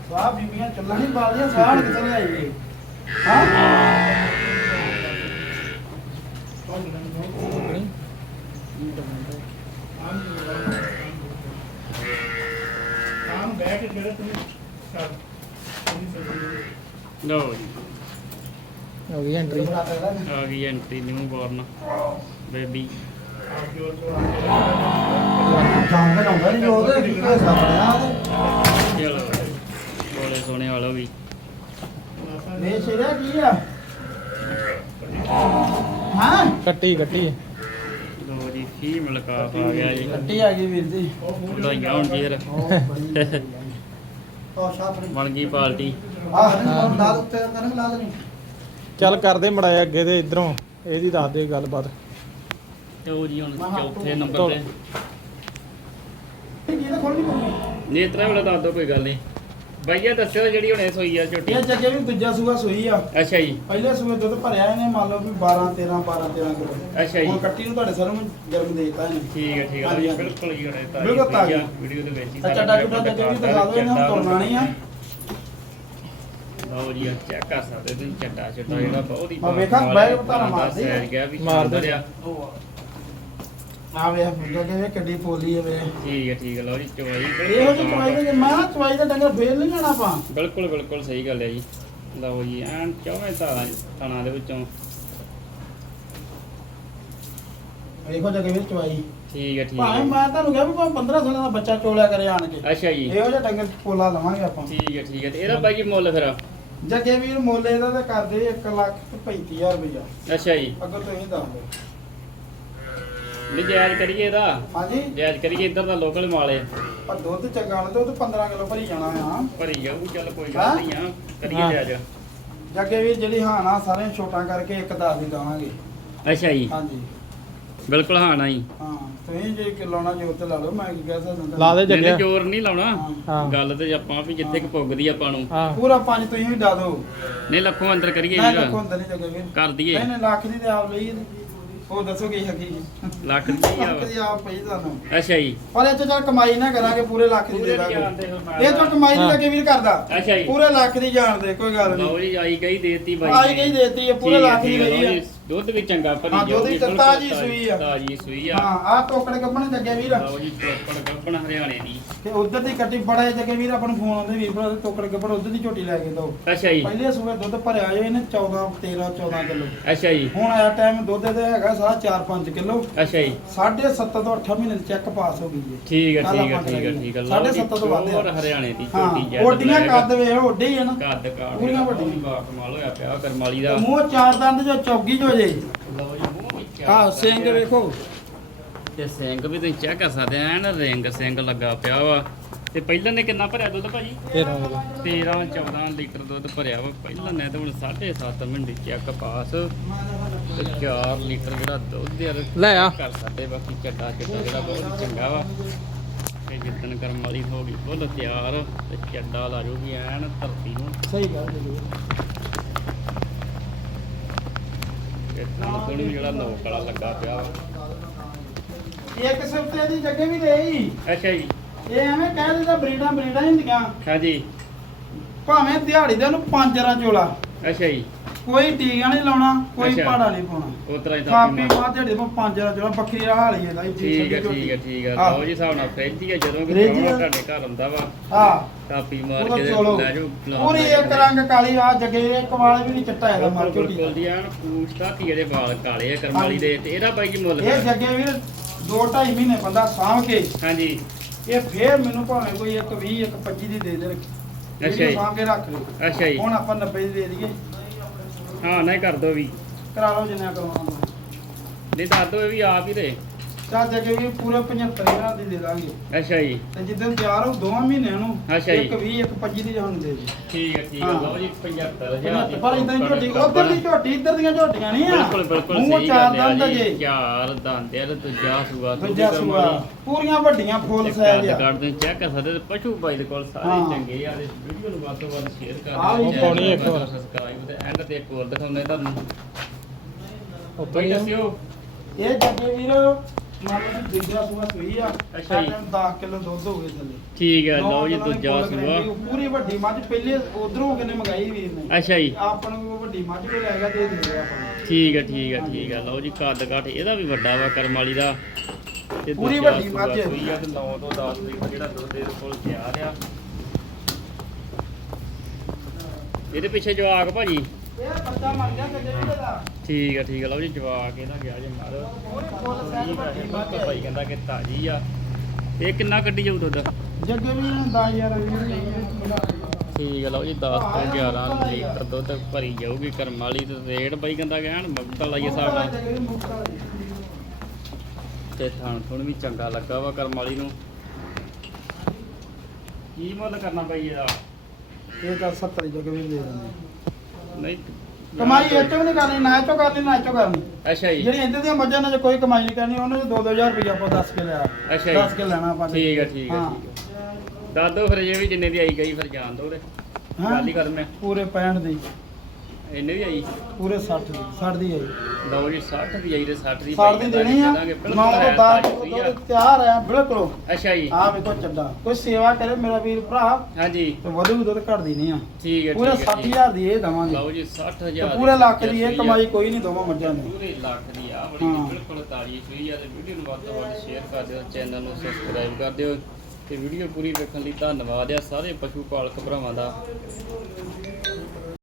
ਸਵਾਹ ਬੀਬੀਆਂ ਚੱਲਣ ਨਹੀਂ ਬਾਲਦੀਆਂ ਸਵਾਹ ਹੁਣ ਕਿੱਥੇ ਆਈ ਗਈ ਹਾਂ ਲਓ ਜੀ ਹੋ ਗਈ ਐਂਟਰੀ ਆ ਗਈ ਐਂਟਰੀ ਨਿਊ ਬੋਰਨ ਬੇਬੀ ਜਾਣ ਕੇ ਲਾਉਂਦਾ ਨਹੀਂ ਜੋ ਉਹਦੇ ਕਿੱਥੇ ਸਾਹਮਣੇ ਚਲੋ ਬੋਲੇ ਸੋਨੇ ਵਾਲਾ ਵੀ ਵੇ ਸ਼ੇਰਾ ਕੀ ਆ ਹਾਂ ਕੱਟੀ ਕੱਟੀ। ਲਓ ਜੀ ਫੀ ਮਲਕਾਫ ਆ ਗਿਆ ਜੀ। ਕੱਟੀ ਆ ਗਈ ਵੀਰ ਜੀ। ਵਧਾਈਆਂ ਹੋਣ ਜੀ ਬਣ ਗਈ ਆਹ ਲਾ ਉੱਤੇ ਕਰਨ ਲਾ ਦੇ ਚੱਲ ਕਰਦੇ ਮੜਾਇਆ ਅੱਗੇ ਤੇ ਇਧਰੋਂ। ਇਹਦੀ ਦੱਸ ਦੇ ਗੱਲਬਾਤ। ਤੇ ਉਹ ਜੀ ਹੁਣ ਚੌਥੇ ਨੰਬਰ ਤੇ। ਇਹ ਤਾਂ ਖੋਲ ਨਹੀਂ ਕਰਨੀ ਨੇਤਰਾ ਵਾਲਾ ਦੱਸ ਦੋ ਕੋਈ ਗੱਲ ਨਹੀਂ। ਬਾਈਆ ਦੱਸਿਓ ਜਿਹੜੀ ਹੁਣੇ ਸੋਈ ਆ ਝੋਟੀ ਇਹ ਜੱਗੇ ਵੀ ਦੂਜਾ ਸੂਆ ਸੋਈ ਆ। ਅੱਛਾ ਜੀ। ਪਹਿਲੇ ਸੂਏ ਦੁੱਧ ਭਰਿਆ ਇਹਨੇ ਮੰਨ ਲਓ ਵੀ 12 13 12 13 ਕਿਲੋ। ਅੱਛਾ ਜੀ। ਹੁਣ ਕੱਟੀ ਨੂੰ ਤੁਹਾਡੇ ਸਾਰਿਆਂ ਨੂੰ ਜਨਮ ਦੇਤਾ ਇਹਨੇ। ਠੀਕ ਹੈ ਠੀਕ ਹੈ। ਬਿਲਕੁਲ ਹੀ ਹੁਣੇ ਬਿਲਕੁਲ ਤਾਜ਼ੀ। ਵੀਡੀਓ ਦੇ ਵਿੱਚ ਹੀ ਅੱਛਾ ਚੱਡਾ ਚੁੱਡਾ ਜੱਗੇ ਵੀ ਦਿਖਾ ਦਿਓ ਇਹਨਾਂ ਨੂੰ ਤੁਰਨਾ ਨਹੀਂ ਆ। ਲਓ ਜੀ ਚੈੱਕ ਕਰ ਸਕਦੇ ਤੁਸੀਂ ਚੱਡਾ ਚੱਡਾ ਜਿਹੜਾ ਬਹੁਤ ਹੀ ਆ ਵੇਖਾਂ, ਬੈਗ ਧਾਰਾ ਮਾਰਦੇ ਆ। ਸੈਰ ਗਿਆ ਵੀ ਮਾਰਦੇ ਆ। ਆ ਵੇ ਜੱਗੇ ਵੇ ਕਿੱਡੀ ਪੋਲੀ ਹੈ ਵੇ ਠੀਕ ਹੈ ਠੀਕ ਹੈ ਲਓ ਜੀ ਚਵਾਈ ਇਹੋ ਜਿਹੀ ਚਵਾਈ ਦੇ ਮੈਂ ਚਵਾਈ ਦਾ ਡੰਗਰ ਫੇਲ ਨਹੀਂ ਜਾਣਾ ਆਪਾਂ। ਬਿਲਕੁਲ ਬਿਲਕੁਲ ਸਹੀ ਗੱਲ ਹੈ ਜੀ। ਲਓ ਜੀ ਐਨ ਚੌਵੇਂ ਧਾਰਾਂ ਥਣਾ ਦੇ ਵਿੱਚੋਂ। ਵੇਖੋ ਜੱਗੇ ਵੀ ਚਵਾਈ। ਠੀਕ ਹੈ ਠੀਕ ਭਾਵੇਂ ਮੈਂ ਤੁਹਾਨੂੰ ਕਿਹਾ ਵੀ ਕੋਈ 15 ਸਾਲਾਂ ਦਾ ਬੱਚਾ ਚੋਲਿਆ ਕਰੇ ਆਣ ਕੇ। ਅੱਛਾ ਜੀ। ਇਹੋ ਜਿਹਾ ਡੰਗਰ ਪੋਲਾ ਲਵਾਂਗੇ ਆਪਾਂ। ਠੀਕ ਹੈ ਠੀਕ ਹੈ ਤੇ ਇਹਦਾ ਬਾਈ ਜੀ ਮੁੱਲ ਫਿਰ? ਜੱਗੇ ਵੀਰ ਮੁੱਲ ਇਹਦਾ ਤੇ ਕਰਦੇ 1 ਲੱਖ ਤੇ 35000 ਰੁਪਇਆ ਅੱਛਾ ਜੀ। ਅੱਗੇ ਤੁਸੀਂ ਦੱਸ ਦਿਓ। ਨਹੀਂ ਜਾਇਜ਼ ਕਰੀਏ ਇਹਦਾ। ਹਾਂਜੀ। ਜਾਇਜ਼ ਕਰੀਏ ਇੱਧਰ ਦਾ ਲੋਕਲ ਮਾਲੇ ਪਰ ਦੁੱਧ ਚੰਗਾ ਨਾ ਦੁੱਧ 15 ਕਿਲੋ ਭਰੀ ਜਾਣਾ ਆ। ਭਰੀ ਜਾਊ ਚੱਲ ਕੋਈ ਹਾਂ? ਗੱਲ ਨਹੀਂ ਆ ਕਰੀਏ ਹਾਂ। ਜਾਇਜ਼। ਜੱਗੇ ਵੀਰ ਜਿਹੜੀ ਹਾਂ ਨਾ ਸਾਰੇ ਛੋਟਾ ਕਰਕੇ ਇੱਕ ਦੀ ਦਵਾਂਗੇ। ਅੱਛਾ ਜੀ। ਹਾਂਜੀ। ਬਿਲਕੁਲ ਹਾਂ ਨਾ ਜੀ। ਹਾਂ ਤੁਸੀਂ ਜੇ ਕਿ ਲਾਉਣਾ ਜੋਰ ਤੇ ਲਾ ਲਓ ਮੈਂ ਕੀ ਕਹਿ ਸਕਦਾ ਲਾ ਦੇ ਨਹੀਂ, ਜ਼ੋਰ ਨਹੀਂ ਲਾਉਣਾ। ਹਾਂ। ਗੱਲ ਤੇ ਆਪਾਂ ਵੀ ਜਿੱਥੇ ਕਿ ਪੁੱਗਦੀ ਆਪਾਂ ਨੂੰ। ਹਾਂ। ਪੂਰਾ ਪੰਜ ਤੁਸੀਂ ਵੀ ਡਾ ਦਿਓ। ਨਹੀਂ ਲੱਖੋਂ ਅੰਦਰ ਕਰੀਏ ਵੀਰ ਲੱਖੋਂ ਅੰਦਰ ਨਹੀਂ ਜੱਗੇ ਕਰ ਦਈਏ। ਨਹੀਂ ਨਹੀਂ ਲੱਖ ਦੀ ਤੇ ਆਪ ਲਈ ਉਹ ਦੱਸੋ ਕੀ ਹੱਕੀ ਲੱਖ ਦੀ ਲੱਖ ਦੀ ਆ ਆਪ ਪਈ ਤੁਹਾਨੂੰ। ਅੱਛਾ ਜੀ। ਪਰ ਇਹ ਚ ਚੱਲ ਕਮਾਈ ਨਾ ਕਰਾਂਗੇ ਪੂਰੇ ਲੱਖ ਦੀ ਦੇ ਪੂਰੇ ਦਾਂਗੇ ਜਾਣਦੇ ਹੋ ਨਾਲ ਇਹ ਤੋਂ ਕਮਾਈ ਨਹੀਂ ਹਾਂ। ਲੱਗੇ ਵੀਰ ਕਰਦਾ? ਅੱਛਾ ਜੀ। ਪੂਰੇ ਲੱਖ ਦੀ ਜਾਣ ਦੇ ਕੋਈ ਗੱਲ ਲਓ ਨਹੀਂ। ਜੀ ਆਈ ਗਈ ਦੇਤੀ ਬਾਈ ਆਈ ਗਈ ਦੇਤੀ ਹੈ ਪੂਰੇ ਠੀਕ ਹੈ, ਲੱਖ ਦੀ ਠੀਕ ਹੈ, ਗਈ ਲਓ ਜੀ, ਦੁੱਧ ਵੀ ਚੰਗਾ ਭਰੀ ਹਾਂ, ਦੁੱਧ ਜਾਊਗੀ, ਵੀ ਬਿਲਕੁਲ ਤਾਜ਼ੀ ਸੂਈ ਆ। ਤਾਜ਼ੀ ਸੂਈ ਆ। ਹਾਂ ਆਹ ਟੋਕੜ ਕੱਪਣ ਜੱਗੇ ਵੀਰ। ਲਓ ਜੀ ਪ੍ਰੋਪਰ ਗੱਬਣ ਹਰਿਆਣੇ ਦੀ। ਤੇ ਉਧਰ ਦੀ ਕੱਟੀ ਬੜਾ ਜੱਗੇ ਵੀਰ ਆਪਾਂ ਨੂੰ ਫੋਨ ਆਉਂਦੇ ਵੀਰ ਭਰਾ ਦੇ ਟੋਕੜ ਕੱਪੜ ਉਧਰ ਦੀ ਝੋਟੀ ਲੈ ਕੇ ਦੋ ਅੱਛਾ ਜੀ। ਪਹਿਲੇ ਸੂਏ ਦੁੱਧ ਭਰਿਆ ਹੋਇਆ ਇਹਨੇ 14 13 14 ਕਿਲੋ। ਅੱਛਾ ਜੀ। ਹੁਣ ਆਇਆ ਟਾਈਮ ਦੁੱਧ ਦੇ ਹੈਗਾ ਸਾਰਾ 4-5 ਕਿਲੋ। ਅੱਛਾ ਜੀ। 7.5 ਤੋਂ 8 ਮਹੀਨੇ ਚੈੱਕ ਪਾਸ ਹੋ ਗਈ ਹੈ ਠੀਕ ਹੈ ਠੀਕ ਹੈ ਠੀਕ ਹੈ। ਠੀਕ ਹੈ ਸਾਢੇ ਸੱਤ ਤੋਂ ਵੱਧ ਆ। ਹੋਰ ਹਰਿਆਣੇ ਦੀ ਹਾਂ ਛੋਟੀ ਜੈਡ ਓਡੀਆਂ ਕੱਦ ਵੇਖ ਓਡੇ ਹੀ ਆ ਨਾ। ਕੱਦ ਕਾੜ ਪੂਰੀਆਂ ਵੱਡੀਆਂ। ਬਾ ਕਮਾਲ ਹੋਇਆ ਪਿਆ ਕਰਮਾਲੀ ਦਾ। ਮੂੰਹ ਚਾਰ ਦੰਦ ਜੋ ਚੌਗੀ ਜੋ ਜੇ। ਲਓ ਜੀ ਮੂੰਹ ਵਿੱਚ ਆਹ ਸਿੰਘ ਵੇਖੋ। ਤੇ ਸਿੰਘ ਵੀ ਤੁਸੀਂ ਚੈੱਕ ਕਰ ਸਕਦੇ ਆ ਐਨ ਰਿੰਗ ਸਿੰਘ ਲੱਗਾ ਪਿਆ ਵਾ। ਤੇ ਪਹਿਲਾਂ ਨੇ ਕਿੰਨਾ ਭਰਿਆ ਦੁੱਧ ਭਾਜੀ? ਤੇਰਾ ਵਾਲਾ 13 14 ਲੀਟਰ ਦੁੱਧ ਭਰਿਆ ਵਾ। ਪਹਿਲਾਂ ਨੇ ਤਾਂ ਹੁਣ 7.5 ਮਿੰਟ ਚੈੱਕ ਪਾਸ। ਤੇ 4 ਲੀਟਰ ਜਿਹੜਾ ਦੁੱਧ ਯਾਰ ਲੈ ਆ। ਕਰ ਸਕਦੇ ਬਾਕੀ ਚੱਡਾ ਚੱਡਾ ਜਿਹੜਾ ਬਹੁਤ ਚੰਗਾ ਵਾ। ਤੇ ਤੇ ਜਿੱਦਣ ਕਰਮ ਵਾਲੀ ਹੋ ਗਈ ਫੁੱਲ ਤਿਆਰ। ਤੇ ਚੱਡਾ ਲਾ ਜੂਗੀ ਐਨ ਧਰਤੀ ਨੂੰ। ਸਹੀ ਗੱਲ ਜੀ। ਤੇ ਤੁਹਾਨੂੰ ਵੀ ਜਿਹੜਾ ਨੋਕ ਵਾਲਾ ਲੱਗਾ ਪਿਆ ਵਾ। ਇੱਕ ਸਫਤੇ ਦੀ ਜੱਗੇ ਵੀ ਰਹੀ ਅੱਛਾ ਜੀ। ਇਹ ਐਵੇਂ ਕਹਿ ਦਿੰਦਾ ਬਰੀਡਾਂ ਬਰੀਡਾਂ ਹੀ ਹੁੰਦੀਆਂ। ਹਾਂਜੀ। ਭਾਵੇਂ ਦਿਹਾੜੀ ਦਾ ਨੂੰ ਪੰਜ ਰਾਂ ਚੋਲਾ। ਅੱਛਾ ਜੀ। ਕੋਈ ਟੀਕਾ ਨਹੀਂ ਲਾਉਣਾ ਕੋਈ ਅੱਛਾ। ਪਾੜਾ ਨਹੀਂ ਪਾਉਣਾ। ਉਸ ਤਰ੍ਹਾਂ ਹੀ ਕਾਪੀ ਥਾਪੀ ਬਾਅਦ ਦਿਹਾੜੀ ਨੂੰ ਪੰਜ ਚੋਲਾ ਬੱਕਰੀ ਦਾ ਹਾਲ ਹੀ ਇਹਦਾ ਠੀਕ ਹੈ ਠੀਕ ਹੈ ਠੀਕ ਹੈ। ਆਹ। ਲਓ ਜੀ ਹਿਸਾਬ ਨਾਲ ਫ੍ਰਿਜ ਹੀ ਜਦੋਂ ਕਿ ਫ੍ਰਿਜ ਪ੍ਰਾਹੁਣਾ ਆ। ਤੁਹਾਡੇ ਘਰ ਹੁੰਦਾ ਵਾ। ਹਾਂ। ਥਾਪੀ ਮਾਰ ਕੇ ਤੇ ਚੋਲੋ। ਲੈ ਜਾਓ ਪੂਰੀ। ਇੱਕ ਰੰਗ ਕਾਲੀ ਆ ਜੱਗੇ ਇੱਕ ਵਾਲ ਵੀ ਨਹੀਂ ਚਿੱਟਾ ਹੈਗਾ ਮਾਰ ਬਿਲਕੁਲ ਝੋਟੀ ਬਿਲਕੁਲ ਦਾ। ਦੀ ਐਨ ਪੂਛ ਇਹਦੇ ਵਾਲ ਕਾਲੇ ਆ ਕਰਮਾਲੀ ਦੇ ਤੇ ਇਹਦਾ ਬਾਈ ਜੀ ਮੁੱਲ ਇਹ ਜੱਗੇ ਵੀਰ 2.5 ਮਹੀਨੇ ਬੰਦਾ ਸਾਂਭ ਕੇ। ਹਾਂਜੀ। ਇਹ ਫੇਰ ਮੈਨੂੰ ਭਾਵੇਂ ਕੋਈ ਇੱਕ 20 ਇੱਕ 25 ਦੀ ਦੇ ਦੇ ਅੱਛਾ ਜੀ। ਸਾਂਭ ਕੇ ਰੱਖ ਲਈ ਅੱਛਾ ਜੀ। ਹੁਣ ਆਪਾਂ 90 ਦੀ ਦੇ ਦਈਏ। ਹਾਂ ਨਹੀਂ ਕਰ ਦੋ ਵੀ। ਕਰਾ ਲਓ ਜਿੰਨਾ ਕਰਵਾਉਣਾ ਨਹੀਂ ਦੱਸ ਦੋ ਇਹ ਵੀ ਆਪ ਹੀ ਦੇ। ਚੱਲ ਜੱਗੇ ਵੀ ਪੂਰੇ 75000 ਦੀ ਦੇ ਦਾਂਗੇ। ਅੱਛਾ ਜੀ। ਤੇ ਜਿੱਦਣ ਤਿਆਰ ਹੋ ਦੋਵਾਂ ਮਹੀਨਿਆਂ ਨੂੰ ਅੱਛਾ ਜੀ। ਇੱਕ 20 ਇੱਕ 25 ਦੀ ਜਾਣ ਦੇ ਜੀ। ਠੀਕ ਹੈ ਠੀਕ ਹੈ। ਹਾਂ। ਲਓ ਜੀ 75000 ਦੀ ਪਰ ਇਦਾਂ ਝੋਟੀ ਉਧਰ ਦੀ ਝੋਟੀ ਇੱਧਰ ਦੀਆਂ ਝੋਟੀਆਂ ਨਹੀਂ ਆ। ਬਿਲਕੁਲ ਬਿਲਕੁਲ ਮੂੰਹ ਸਹੀ ਚਾਰ ਗੱਲ ਹੈ ਦੰਦ ਜੀ। ਜੇ। ਚਾਰ ਦੰਦ ਆ ਤੇ ਦੂਜਾ ਸੂਆ ਦੂਜਾ ਸੂਆ। ਪੂਰੀਆਂ ਵੱਡੀਆਂ ਫੁੱਲ ਸਾਈਜ਼ ਆ। ਕਰਦੇ ਚੈੱਕ ਕਰ ਸਕਦੇ ਤੇ ਪਸ਼ੂ ਬਾਈ ਦੇ ਕੋਲ ਸਾਰੇ ਹਾਂ। ਚੰਗੇ ਆ। ਇਸ ਵੀਡੀਓ ਨੂੰ ਵੱਧ ਤੋਂ ਵੱਧ ਸ਼ੇਅਰ ਕਰ ਆਹ ਵੀ ਪਾਉਣੀ ਇੱਕ ਵਾਰ। ਸਬਸਕ੍ਰਾਈਬ ਤੇ ਐਂਡ ਤੇ ਇੱਕ ਹੋਰ ਦਿਖਾਉਂਦੇ ਤੁਹਾਨੂੰ। ਹੀ ਆ। ਦੱਸਿਓ। ਇਹ ਜੱਗੇ ਵੀਰ ਮੰਨ ਲਓ ਕਿ ਦੂਜਾ ਸੂਆ ਸੂਈ ਆ ਅੱਛਾ ਜੀ। 10 ਕਿਲੋ ਦੁੱਧ ਹੋ ਗਏ ਥੱਲੇ। ਠੀਕ ਹੈ ਨੌ ਲਓ ਜੀ ਕਿੱਲੋ ਦੀ ਦੂਜਾ ਫੁੱਲ ਸੂਆ। ਗਰੰਟੀ, ਪੂਰੀ ਵੱਡੀ ਮੱਝ ਪਹਿਲੇ ਉਧਰੋਂ ਕਿਨੇ ਮੰਗਾਈ ਵੀਰ ਨੇ ਅੱਛਾ ਜੀ। ਆਪਾਂ ਨੂੰ ਉਹ ਵੱਡੀ ਮੱਝ ਕੋ ਲੈ ਗਿਆ ਦੇ ਦੇ ਰਿਹਾ ਆਪਾਂ ਨੂੰ। ਠੀਕ ਹੈ ਠੀਕ ਹੈ ਠੀਕ ਹੈ ਲਓ ਜੀ ਕੱਦ ਕਾਠ ਇਹਦਾ ਵੀ ਵੱਡਾ ਵਾ ਕਰਮ ਵਾਲੀ ਦਾ। ਤੇ ਪੂਰੀ ਦੂਜਾ ਵੱਡੀ ਸੂਆ ਮੱਝ। ਸੂਈ ਆ ਤੇ 9 ਤੋਂ 10 ਲੀਟਰ ਜਿਹੜਾ ਦੁੱਧ ਦੇ ਕੋਲ ਤਿਆਰ ਆ। ਇਹਦੇ ਪਿੱਛੇ ਜਵਾਕ ਭਾਜੀ। ਇਹ ਬੱਚਾ ਮਰ ਗਿਆ ਜੱਗੇ ਵੀਰ ਦਾ ਠੀਕ ਹੈ ਠੀਕ ਹੈ ਲਓ ਜੀ ਜਵਾਕ ਇਹਦਾ ਗਿਆ ਜੇ ਮਾਰ। ਭਾਈ ਹੈ। ਕਹਿੰਦਾ ਕਿ ਤਾਜੀ ਆ। ਇਹ ਕਿੰਨਾ ਕੱਢੀ ਜਾਊ ਦੁੱਧ? ਜੱਗੇ ਨੇ 10000 ਵੀਰ ਲਈ ਠੀਕ ਹੈ ਲਓ ਜੀ 10 ਤੋਂ 11 ਲੀਟਰ ਦੁੱਧ ਭਰੀ ਜਾਊਗੀ ਕਰਮ ਵਾਲੀ ਤੇ ਰੇਟ ਬਾਈ ਕਹਿੰਦਾ ਕਿ ਐਨ ਮੁਕਤਲ ਆਈ ਹਿਸਾਬ ਨਾਲ। ਮੁਕਤ ਵਾਲੀ। ਤੇ ਥਣ ਥੁਣ ਵੀ ਚੰਗਾ ਲੱਗਾ ਵਾ ਕਰਮ ਵਾਲੀ ਨੂੰ। ਕੀ ਮੁੱਲ ਕਰਨਾ ਬਾਈ ਇਹਦਾ? ਇਹ ਤਾਂ 70 ਜੱਗੇ ਵੀਰ ਦੇ ਦਿੰਦੇ। ਨਹੀਂ ਕਮਾਈ ਇਹ ਚੋਂ ਨਹੀਂ ਕਰਨੀ ਨਾ ਇਹ ਚੋਂ ਕਰਨੀ ਨਾ ਇਹ ਚੋਂ ਕਰਨੀ। ਅੱਛਾ ਜੀ। ਜਿਹੜੀ ਇੱਧਰ ਦੀਆਂ ਮੱਝਾਂ ਨੇ ਜੇ ਕੋਈ ਕਮਾਈ ਨਹੀਂ ਕਰਨੀ ਉਹਨਾਂ ਦੇ 2-2000 ਰੁਪਏ ਆਪਾਂ ਦੱਸ ਕੇ ਲਿਆ। ਅੱਛਾ ਜੀ। ਕੇ ਲੈਣਾ ਆਪਾਂ ਠੀਕ ਹੈ ਠੀਕ ਹੈ ਹਾਂ। ਠੀਕ ਹੈ ਦੱਸ ਦੋ ਫਿਰ ਜੇ ਵੀ ਜਿੰਨੇ ਦੀ ਆਈ ਗਈ ਫਿਰ ਜਾਣ ਦੋ ਉਹਦੇ। ਹਾਂ। ਗੱਲ ਹੀ ਕਰ ਮੈਂ। ਪੂਰੇ 65 ਦੀ। ਇੰਨੇ ਵੀ ਆਈ ਪੂਰੇ 60 ਦੀ 60 ਦੀ ਹੈ ਲਓ ਜੀ 60 ਦੀ ਆਈ ਤੇ 60 ਦੀ 60 ਦੀ ਦੇਣੀ ਆ। ਦਾਂਗੇ, ਬਿਲਕੁਲ ਨੌ ਹੈ, ਤੋਂ 10 ਤਾਜ਼ੀ ਹੋਈ ਆ। ਤਿਆਰ ਆ ਬਿਲਕੁਲ। ਅੱਛਾ ਜੀ। ਆ ਵੇਖੋ ਚੱਡਾ ਕੋਈ ਸੇਵਾ ਕਰੇ ਮੇਰਾ ਵੀਰ ਭਰਾ ਹਾਂਜੀ। ਤੇ ਵਧੂ ਦੁੱਧ ਘਟਦੀ ਨਹੀਂ ਆ। ਠੀਕ ਹੈ ਪੂਰੇ ਠੀਕ ਹੈ, ਠੀਕ ਹੈ। 60000 ਦੀ ਇਹ ਦਵਾਂਗੇ। ਲਓ ਜੀ 60000 ਤੇ ਪੂਰੇ ਲੱਖ ਦੀ ਇਹ ਕਮਾਈ ਕੋਈ ਨਹੀਂ ਦੋਵਾਂ ਮੱਝਾਂ ਨੇ ਪੂਰੇ ਲੱਖ ਦੀ ਆ ਬੜੀ ਹਾਂ। ਬਿਲਕੁਲ ਤਾਰੀਫ ਹੋਈ ਆ ਤੇ ਵੀਡੀਓ ਨੂੰ ਵੱਧ ਤੋਂ ਵੱਧ ਸ਼ੇਅਰ ਕਰ ਦਿਓ ਚੈਨਲ ਨੂੰ ਸਬਸਕ੍ਰਾਈਬ ਕਰ ਦਿਓ ਤੇ ਵੀਡੀਓ ਪੂਰੀ ਵੇਖਣ ਲਈ ਧੰਨਵਾਦ ਆ ਸਾਰੇ ਪਸ਼ੂ ਪਾਲਕ ਭਰਾਵਾਂ ਦਾ।